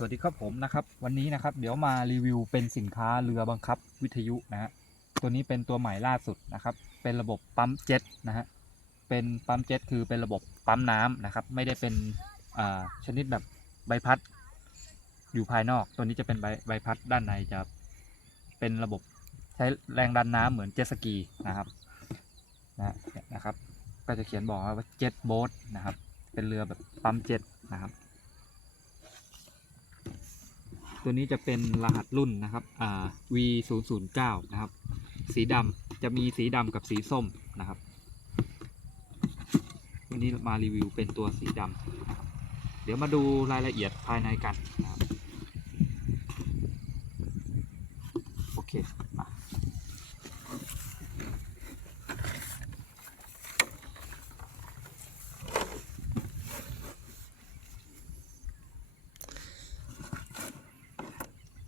สวัสดีครับผมนะครับ วันนี้นะครับ เดี๋ยวมารีวิวเป็นสินค้าเรือบังคับวิทยุนะฮะตัวนี้เป็นตัวใหม่ล่าสุดนะครับ เป็นระบบปั๊มเจ็ตนะฮะเป็นปั๊มเจ็ตคือเป็นระบบปั๊มน้ำนะครับ ไม่ได้เป็นอ่าชนิดแบบใบพัด อยู่ภายนอก ตัวนี้จะเป็นใบใบพัดด้านในจะเป็นระบบใช้แรงดันน้ำเหมือนเจ็ตสกีนะครับนะนะครับ ก็จะเขียนบอกว่าเจ็ตโบ๊ทนะครับ เป็นเรือแบบปั๊มเจ็ตนะครับ ตัวนี้จะเป็นรหัสรุ่นนะครับอ่า V 0 0 9 นะครับ สีดำจะมีสีดำกับสีส้มนะครับ วันนี้มารีวิวเป็นตัวสีดำนะครับ เดี๋ยวมาดูรายละเอียดภายในกันนะครับ โอเค มา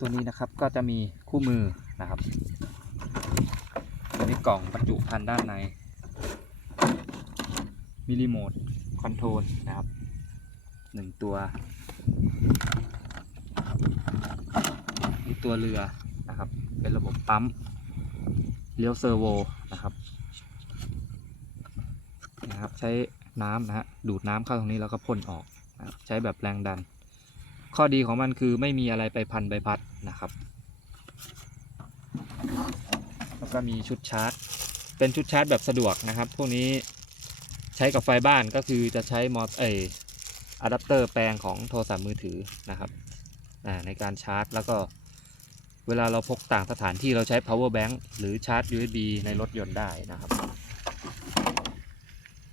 ตัว นี้นะครับก็จะมีคู่มือนะครับตัวนี้กล่องบรรจุภัณฑ์ด้านใน มีรีโมทคอนโทรลนะครับหนึ่งตัวนี่ตัวเรือนะครับ เป็นระบบปั๊มเลี้ยวเซอร์โวนะครับนะครับ ใช้น้ำนะฮะดูดน้ำเข้าตรงนี้แล้วก็พ่นออกนะใช้แบบแรงดัน ข้อดีของมันคือไม่มีอะไรไปพันใบพัดนะครับ แล้วก็มีชุดชาร์จ เป็นชุดชาร์จแบบสะดวกนะครับ พวกนี้ใช้กับไฟบ้านก็คือจะใช้มอเออะแดปเตอร์แปลงของโทรศัพท์มือถือนะครับในการชาร์จ แล้วก็เวลาเราพกต่างสถานที่เราใช้ power bank หรือชาร์จ USB ในรถยนต์ได้นะครับ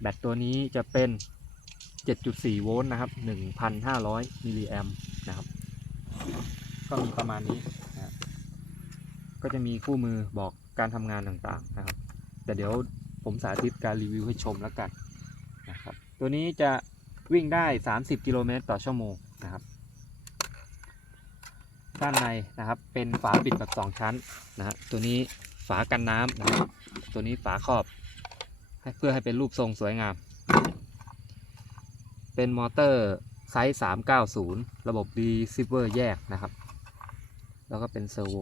แบตตัวนี้จะเป็น 7.4 โวลต์นะครับ 1,500 มิลลิแอมนะครับ ก็มีประมาณนี้นะก็จะมีคู่มือบอกการทำงานต่างๆนะครับ แต่เดี๋ยวผมสาธิตการรีวิวให้ชมแล้วกันนะครับ ตัวนี้จะวิ่งได้ 30 กิโลเมตรต่อชั่วโมงนะครับ ด้านในนะครับเป็นฝาปิดแบบ 2 ชั้นนะฮะตัวนี้ฝากันน้ำนะครับ ตัวนี้ฝาครอบเพื่อให้เป็นรูปทรงสวยงาม เป็นมอเตอร์ไซส์ 390 ระบบ receiver แยกนะครับ แล้วก็เป็นเซอร์โว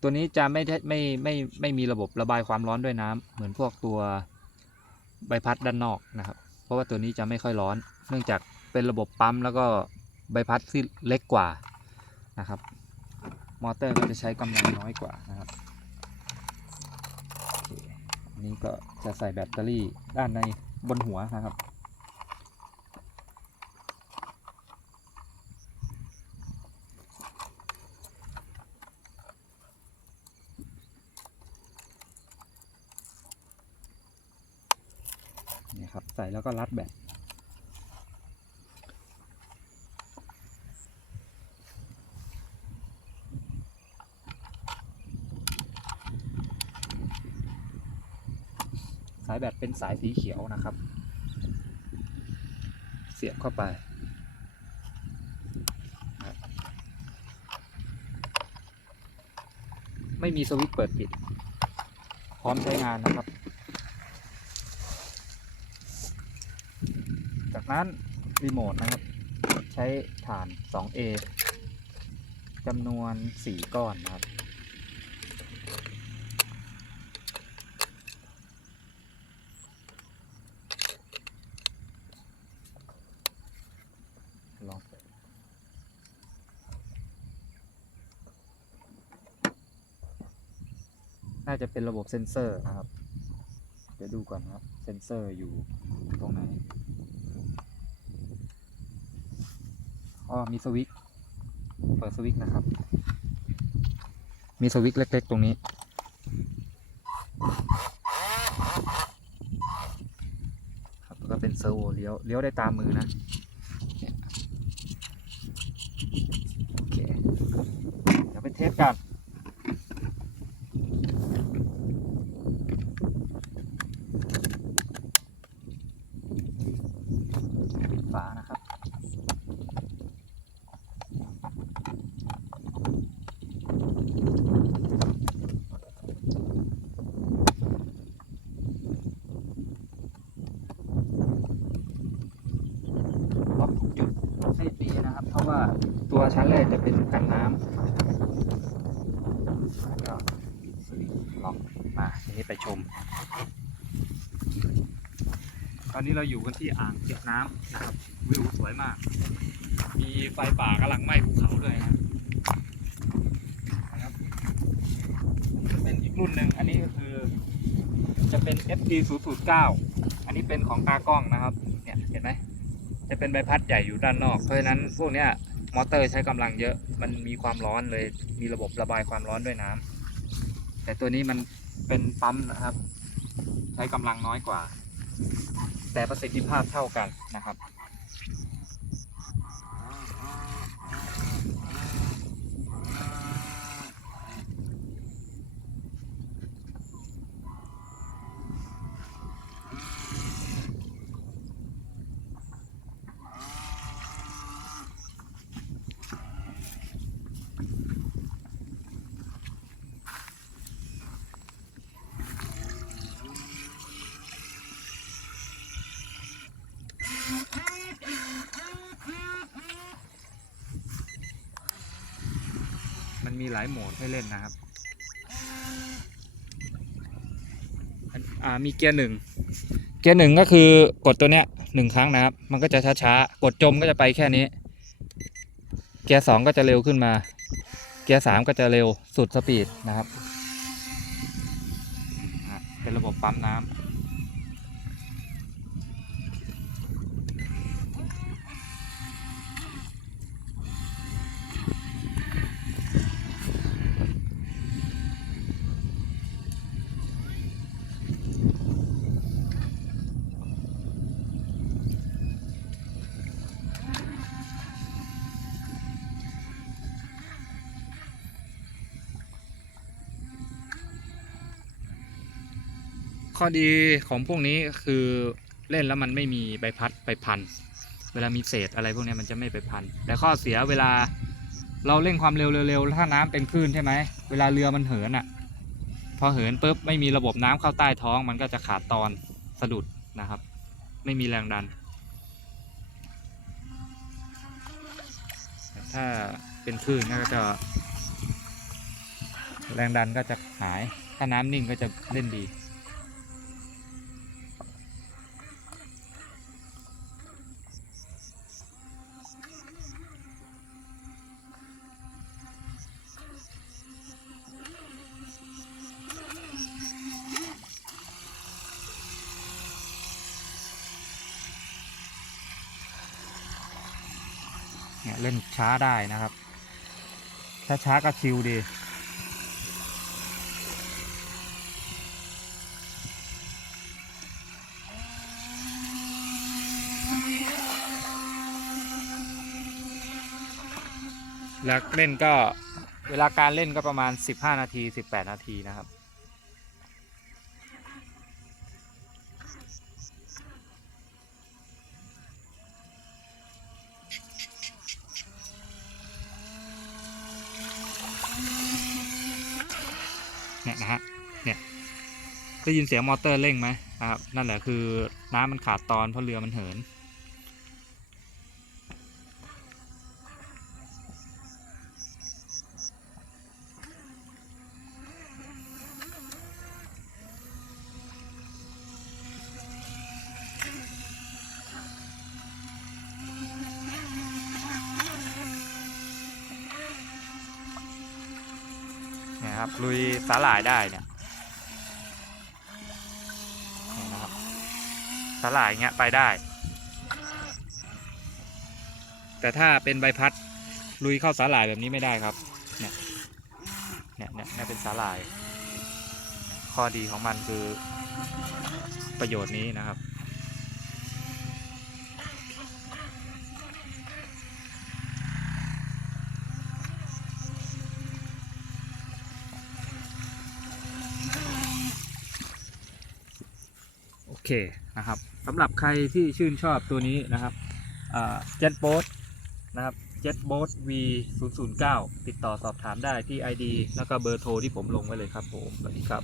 ตัวนี้จะไม่ได้ไม่ไม่ไม่มีระบบระบายความร้อนด้วยน้ำเหมือนพวกตัวใบพัดด้านนอกนะครับ เพราะว่าตัวนี้จะไม่ค่อยร้อน เนื่องจากเป็นระบบปั๊มแล้วก็ใบพัดที่เล็กกว่านะครับ มอเตอร์ก็จะใช้กำลังน้อยกว่านะครับนนี้ก็จะใส่แบตเตอรี่ด้านในบนหัวนะครับ ครับ ใส่แล้วก็รัดแบตสายแบตเป็นสายสีเขียวนะครับ เสียบเข้าไปไม่มีสวิตช์เปิดปิด พร้อมใช้งานนะครับ จากนั้นรีโมทนะครับ ใช้ฐาน 2A จำนวน 4 ก้อนนะครับ ลองน่าจะเป็นระบบเซ็นเซอร์นะครับ เดี๋ยวดูก่อนครับ เซ็นเซอร์อยู่ตรงไหน อ๋อมีสวิตเปิดสวิตนะครับ มีสวิตเล็ก ๆ ตรงนี้ ครับแล้วก็เป็นเซอร์โวเลี้ยวเลี้ยวได้ตามมือนะโอเคเดี๋ยวไปเทสกัน ปิดฝานะครับ ล็อกทุกจุดให้ตีนะครับ เพราะว่าตัวชั้นแรกจะเป็นกันน้ำก็ล็อกมาทีนี้ไปชม ตอนนี้เราอยู่กันที่อ่างเก็บน้ำนะครับวิวสวยมาก มีไฟป่ากำลังไหม้ภูเขาด้วยนะครับเป็นอีกรุ่นหนึ่งอันนี้ก็คือจะเป็น FD 0 0 9อันนี้เป็นของตากล้องนะครับ เนี่ย เห็นไหม จะเป็นใบพัดใหญ่อยู่ด้านนอก เพราะฉะนั้นพวกเนี้ยมอเตอร์ใช้กำลังเยอะ มันมีความร้อนเลยมีระบบระบายความร้อนด้วยน้ำแต่ตัวนี้มันเป็นปั๊มนะครับ ใช้กำลังน้อยกว่า แต่ประสิทธิภาพเท่ากันนะครับ มันมีหลายโหมดให้เล่นนะครับอ่ามีเกียร์หนึ่งเกียร์หนึ่งก็คือกดตัวเนี้ยหนึ่งครั้งนะครับ มันก็จะช้าๆ กดจมก็จะไปแค่นี้ เกียร์สองก็จะเร็วขึ้นมา เกียร์สามก็จะเร็วสุดสปีดนะครับ เป็นระบบปั๊มน้ำ ข้อดีของพวกนี้คือเล่นแล้วมันไม่มีใบพัดไปพัน เวลามีเศษอะไรพวกนี้มันจะไม่ไปพัน แต่ข้อเสียเวลาเราเร่งความเร็วเร็วๆถ้าน้ำเป็นคลื่นใช่ไหมเวลาเรือมันเหินอะ พอเหินปุ๊บไม่มีระบบน้ำเข้าใต้ท้อง มันก็จะขาดตอนสะดุดนะครับ ไม่มีแรงดัน ถ้าเป็นคลื่นก็จะ แรงดันก็จะหาย ถ้าน้ำนิ่งก็จะเล่นดี เนี่ยเล่นช้าได้นะครับถ้าช้าก็ชิลดีแล้วเล่นก็เวลาการเล่นก็ประมาณ 15 นาที 18 นาทีนะครับ นะฮะเนี่ยได้ยินเสียงมอเตอร์เร่งไหมนะครับนั่นแหละคือน้ำมันขาดตอนเพราะเรือมันเหิน นี่ยครับลุยสาหร่ายได้เนี่ยนี่ยนะครับสาหร่ายเงี้ยไปได้ แต่ถ้าเป็นใบพัดลุยเข้าสาหร่ายแบบนี้ไม่ได้ครับเนี่ยเนี่ยเนี่ยเนี่ยเป็นสาหร่าย ข้อดีของมันคือประโยชน์นี้นะครับ เคนะครับสำหรับใครที่ชื่นชอบตัวนี้นะครับเจ็ตโบ๊ทนะครับเจ็ตโบ๊ท V 0 0 9ติดต่อสอบถามได้ที่ ID แล้วก็เบอร์โทรที่ผมลงไว้เลยครับผมสวัสดีครับ